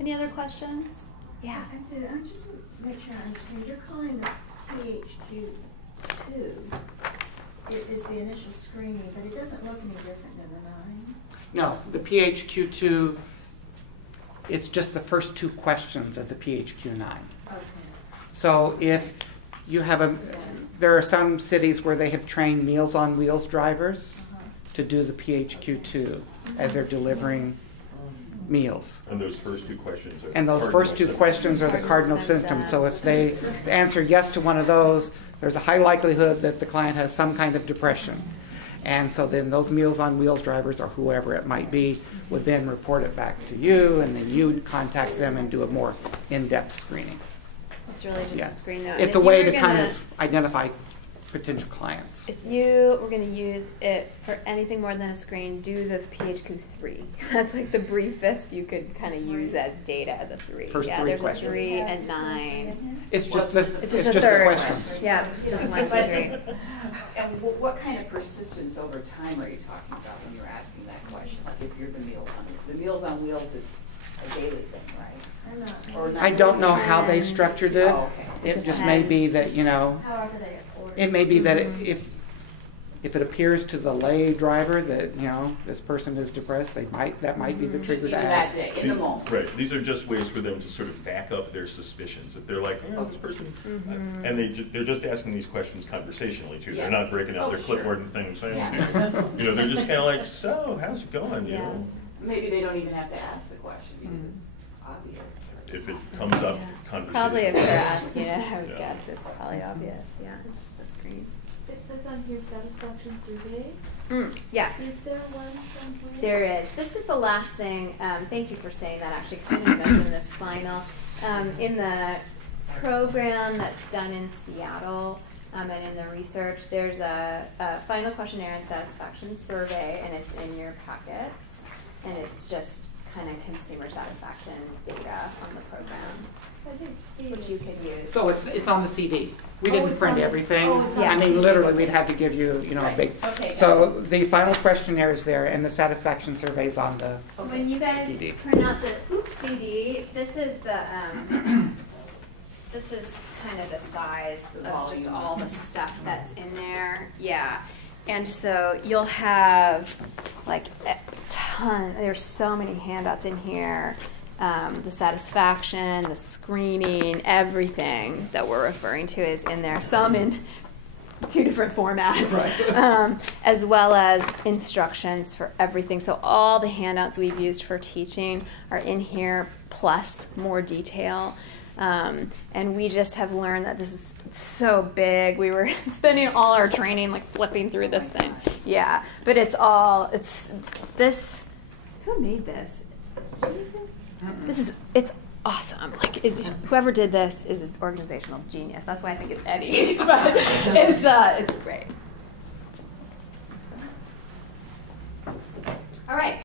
Any other questions? Yeah. I do. I'm just make sure I understand. You're calling the PHQ2 is the initial screening, but it doesn't look any different than the 9. No, the PHQ2, it's just the first 2 questions of the PHQ9. Okay. So if you have there are some cities where they have trained Meals on Wheels drivers to do the PHQ2 as they're delivering meals. And those first 2 questions are And those first 2 questions are the cardinal symptoms. So if they answer yes to one of those, there's a high likelihood that the client has some kind of depression. And so then those Meals on Wheels drivers, or whoever it might be, would then report it back to you, and then you would contact them and do a more in-depth screening. It's really just a screen, though. It's a way to kind of identify potential clients. If you were going to use it for anything more than a screen, do the PHQ3. That's like the briefest you could kind of use as data, the 3. First 3 there's questions. a 3 and 9. It's just the third questions. one. Yeah, just 1, 2, 3. And what kind of persistence over time are you talking about when you're asking that question? Like if you're the Meals on Wheels is a daily thing, right? I don't know how they structured it. Oh, okay. It just may be that, However they afford it may be that if it appears to the lay driver that, this person is depressed, that might be the trigger to ask. That day, in the moment. Right. These are just ways for them to sort of back up their suspicions. If they're like, this person, and they're just asking these questions conversationally too. They're not breaking out their clipboard and things saying, they're just kind of like, so how's it going? You know. Maybe they don't even have to ask the question because it's obvious. If it comes up conversationally. Probably if they're asking it, I would guess it's probably obvious. Yeah, it's just a screen. It says on here satisfaction survey. Yeah. Is there one somewhere? There is. This is the last thing. Thank you for saying that, actually, because I didn't mention this final. In the program that's done in Seattle and in the research, there's a final questionnaire and satisfaction survey, and it's in your packets. And it's just kind of consumer satisfaction data on the program, So I didn't see which it. you could use. So it's on the CD. We didn't it's print on the- everything. it's on I the mean, CD. literally, we'd have to give you, a big. Okay. So the final questionnaire is there, and the satisfaction survey is on the When you guys CD. print out the CD, this is the This is kind of the size of just all the stuff that's in there. Yeah. And so you'll have like a ton, there's so many handouts in here. The satisfaction, the screening, everything that we're referring to is in there. Some in 2 different formats, as well as instructions for everything. So all the handouts we've used for teaching are in here, plus more detail. And we just have learned that this is so big. We were spending all our training like flipping through this thing. Yeah, but it's this. Who made this? Did you make this? It's awesome. Like whoever did this is an organizational genius. That's why I think it's Eddie. But it's great. All right.